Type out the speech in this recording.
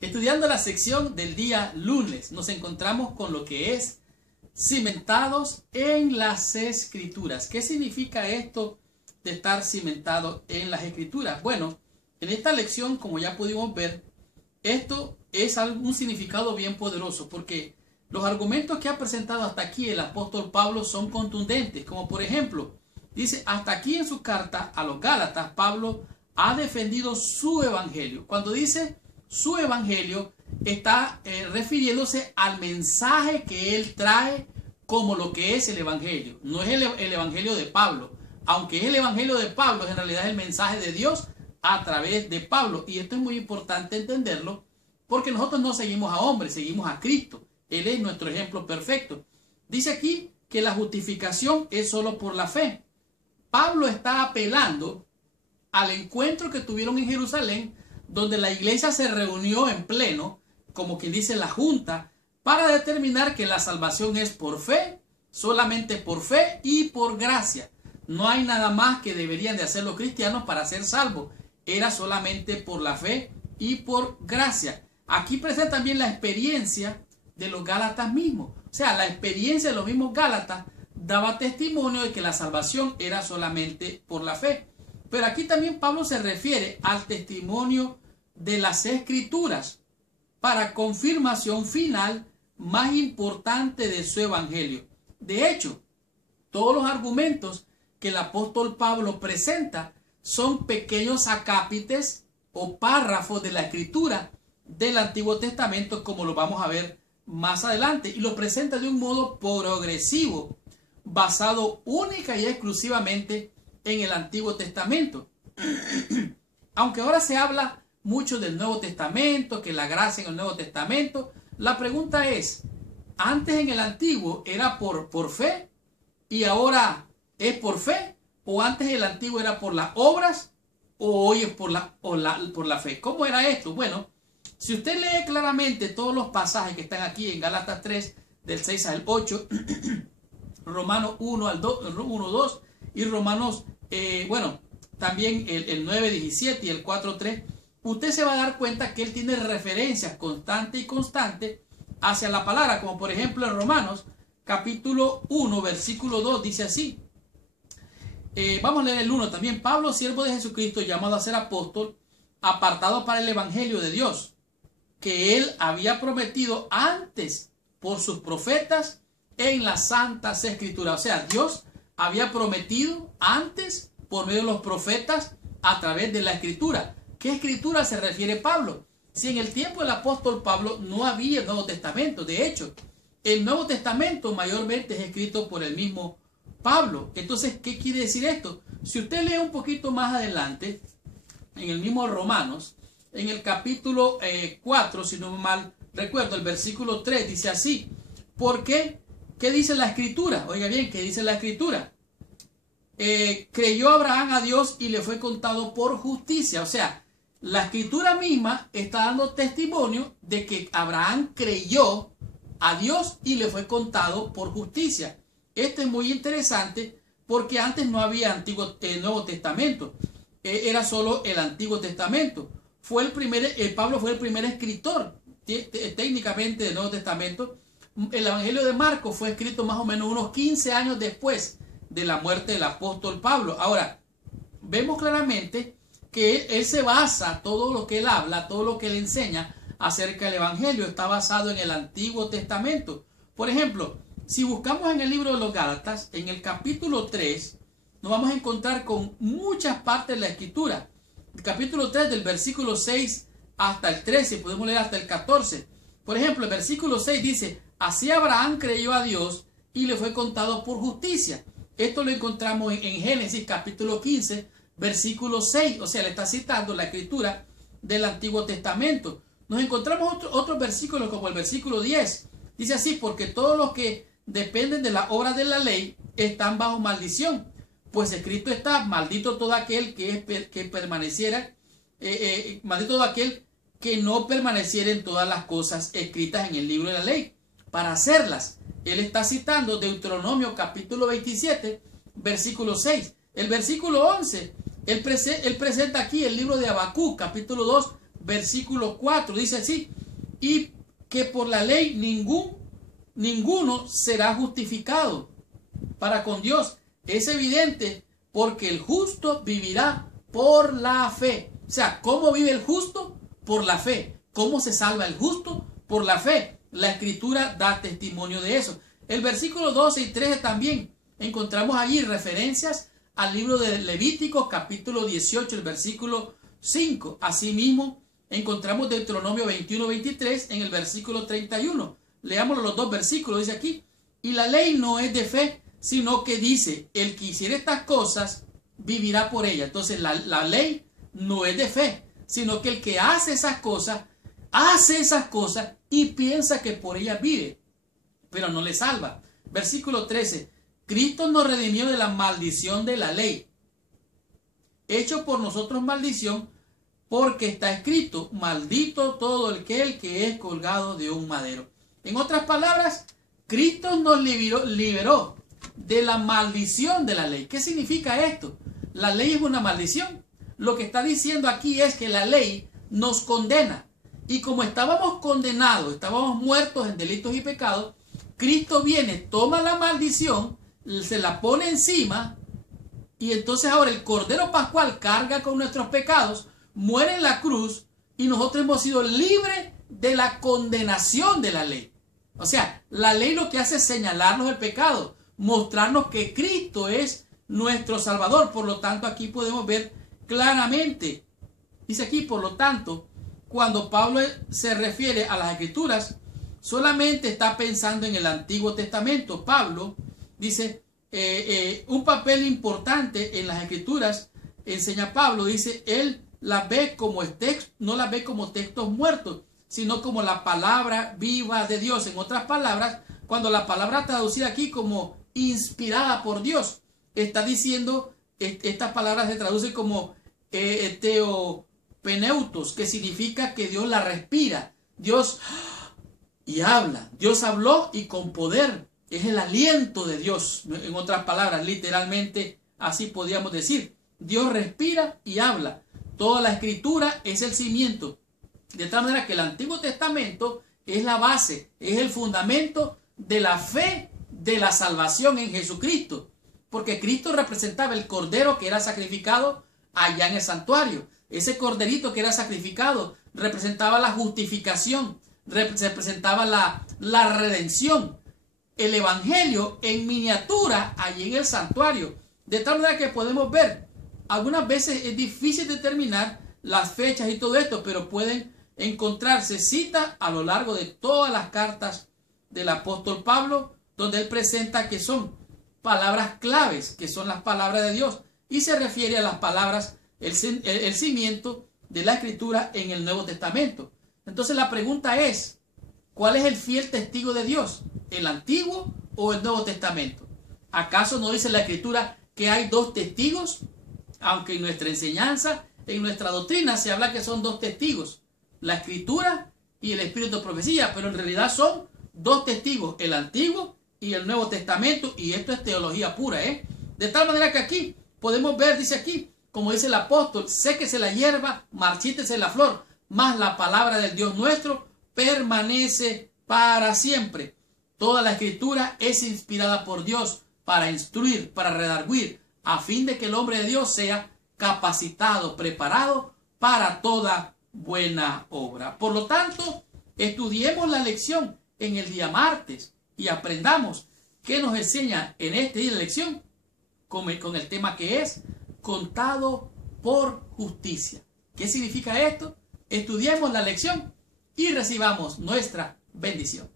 Estudiando la sección del día lunes, nos encontramos con lo que es cimentados en las Escrituras. ¿Qué significa esto de estar cimentado en las Escrituras? Bueno, en esta lección, como ya pudimos ver, esto es un significado bien poderoso, porque los argumentos que ha presentado hasta aquí el apóstol Pablo son contundentes, como por ejemplo, dice, hasta aquí en su carta a los Gálatas, Pablo ha defendido su evangelio. Cuando dice su evangelio, está refiriéndose al mensaje que él trae como lo que es el evangelio. No es el evangelio de Pablo, aunque es el evangelio de Pablo, en realidad es el mensaje de Dios a través de Pablo. Y esto es muy importante entenderlo, porque nosotros no seguimos a hombres, seguimos a Cristo. Él es nuestro ejemplo perfecto. Dice aquí que la justificación es solo por la fe. Pablo está apelando al encuentro que tuvieron en Jerusalén, donde la iglesia se reunió en pleno, como quien dice la junta, para determinar que la salvación es por fe, solamente por fe y por gracia. No hay nada más que deberían de hacer los cristianos para ser salvos. Era solamente por la fe y por gracia. Aquí presenta también la experiencia de los Gálatas mismos. O sea, la experiencia de los mismos Gálatas daba testimonio de que la salvación era solamente por la fe. Pero aquí también Pablo se refiere al testimonio de las Escrituras para confirmación final más importante de su evangelio. De hecho, todos los argumentos que el apóstol Pablo presenta son pequeños acápites o párrafos de la Escritura del Antiguo Testamento, como lo vamos a ver más adelante, y lo presenta de un modo progresivo, basado única y exclusivamente en el Antiguo Testamento. Aunque ahora se habla mucho del Nuevo Testamento, que la gracia en el Nuevo Testamento, la pregunta es, ¿antes en el Antiguo era por fe y ahora es por fe? ¿O antes en el Antiguo era por las obras o hoy es por la fe? ¿Cómo era esto? Bueno, si usted lee claramente todos los pasajes que están aquí en Gálatas 3, del 6 al 8, Romanos 1 al 2 y Romanos, también el 9, 17 y el 4, 3, usted se va a dar cuenta que él tiene referencias constantes y constantes hacia la palabra, como por ejemplo en Romanos capítulo 1, versículo 2, dice así. Vamos a leer el 1 también. Pablo, siervo de Jesucristo, llamado a ser apóstol, apartado para el evangelio de Dios, que él había prometido antes por sus profetas en las santas escrituras. O sea, Dios había prometido antes por medio de los profetas a través de la escritura. ¿Qué escritura se refiere Pablo? Si en el tiempo del apóstol Pablo no había el Nuevo Testamento. De hecho, el Nuevo Testamento mayormente es escrito por el mismo Pablo. Entonces, ¿qué quiere decir esto? Si usted lee un poquito más adelante, en el mismo Romanos, en el capítulo 4, si no mal recuerdo, el versículo 3, dice así. ¿Por qué? ¿Qué dice la escritura? Oiga bien, ¿qué dice la escritura? Creyó Abraham a Dios y le fue contado por justicia. O sea, la escritura misma está dando testimonio de que Abraham creyó a Dios y le fue contado por justicia. Esto es muy interesante porque antes no había Nuevo Testamento. Era solo el Antiguo Testamento. Pablo fue el primer escritor técnicamente del Nuevo Testamento. El Evangelio de Marcos fue escrito más o menos unos 15 años después de la muerte del apóstol Pablo. Ahora, vemos claramente que él se basa, todo lo que él habla, todo lo que él enseña acerca del Evangelio está basado en el Antiguo Testamento. Por ejemplo, si buscamos en el libro de los Gálatas, en el capítulo 3, nos vamos a encontrar con muchas partes de la Escritura. El capítulo 3 del versículo 6 hasta el 13, podemos leer hasta el 14. Por ejemplo, el versículo 6 dice, así Abraham creyó a Dios y le fue contado por justicia. Esto lo encontramos en Génesis capítulo 15, versículo 6. O sea, le está citando la escritura del Antiguo Testamento. Nos encontramos otros versículos como el versículo 10. Dice así, porque todos los que dependen de la obra de la ley están bajo maldición. Pues escrito está, maldito todo aquel maldito todo aquel que no permaneciera en todas las cosas escritas en el libro de la ley, para hacerlas. Él está citando Deuteronomio capítulo 27, versículo 6. El versículo 11, él presenta aquí el libro de Habacuc, capítulo 2, versículo 4, dice así, y que por la ley ninguno será justificado para con Dios. Es evidente, porque el justo vivirá por la fe. O sea, ¿cómo vive el justo? Por la fe. ¿Cómo se salva el justo? Por la fe. La Escritura da testimonio de eso. El versículo 12 y 13 también encontramos allí referencias al libro de Levítico, capítulo 18, el versículo 5. Asimismo, encontramos Deuteronomio 21-23 en el versículo 31. Leamos los dos versículos, dice aquí, y la ley no es de fe, sino que dice, el que hiciera estas cosas, vivirá por ella. Entonces la ley no es de fe, sino que el que hace esas cosas y piensa que por ellas vive, pero no le salva. Versículo 13, Cristo nos redimió de la maldición de la ley, hecho por nosotros maldición, porque está escrito, maldito todo aquel que es colgado de un madero. En otras palabras, Cristo nos liberó de la maldición de la ley. ¿Qué significa esto? La ley es una maldición. Lo que está diciendo aquí es que la ley nos condena. Y como estábamos condenados, estábamos muertos en delitos y pecados, Cristo viene, toma la maldición, se la pone encima, y entonces ahora el Cordero Pascual carga con nuestros pecados, muere en la cruz, y nosotros hemos sido libres de la condenación de la ley. O sea, la ley lo que hace es señalarnos el pecado, mostrarnos que Cristo es nuestro Salvador. Por lo tanto, aquí podemos ver claramente, dice aquí, por lo tanto, cuando Pablo se refiere a las Escrituras, solamente está pensando en el Antiguo Testamento. Pablo dice, un papel importante en las Escrituras, enseña Pablo, dice, él las ve como no las ve como textos muertos, sino como la palabra viva de Dios. En otras palabras, cuando la palabra traducida aquí como inspirada por Dios, está diciendo, estas palabras se traducen como teopeneutos, que significa que Dios la respira. Dios y habla. Dios habló y con poder. Es el aliento de Dios. En otras palabras, literalmente así podríamos decir. Dios respira y habla. Toda la Escritura es el cimiento. De tal manera que el Antiguo Testamento es la base, es el fundamento de la fe de la salvación en Jesucristo. Porque Cristo representaba el cordero que era sacrificado allá en el santuario. Ese corderito que era sacrificado representaba la justificación, representaba la redención. El evangelio en miniatura allí en el santuario. De tal manera que podemos ver, algunas veces es difícil determinar las fechas y todo esto, pero pueden encontrarse citas a lo largo de todas las cartas del apóstol Pablo, donde él presenta que son palabras claves, que son las palabras de Dios, y se refiere a las palabras, el cimiento de la Escritura en el Nuevo Testamento. Entonces la pregunta es, ¿cuál es el fiel testigo de Dios? ¿El Antiguo o el Nuevo Testamento? ¿Acaso no dice la Escritura que hay dos testigos? Aunque en nuestra enseñanza, en nuestra doctrina se habla que son dos testigos, la Escritura y el Espíritu de profecía, pero en realidad son dos testigos, el Antiguo y el Nuevo Testamento, y esto es teología pura, De tal manera que aquí podemos ver, dice aquí, como dice el apóstol, séquese la hierba, marchítese la flor, mas la palabra del Dios nuestro permanece para siempre. Toda la Escritura es inspirada por Dios para instruir, para redarguir, a fin de que el hombre de Dios sea capacitado, preparado para toda buena obra. Por lo tanto, estudiemos la lección en el día martes y aprendamos qué nos enseña en este día de lección con el tema que es contado por justicia. ¿Qué significa esto? Estudiemos la lección y recibamos nuestra bendición.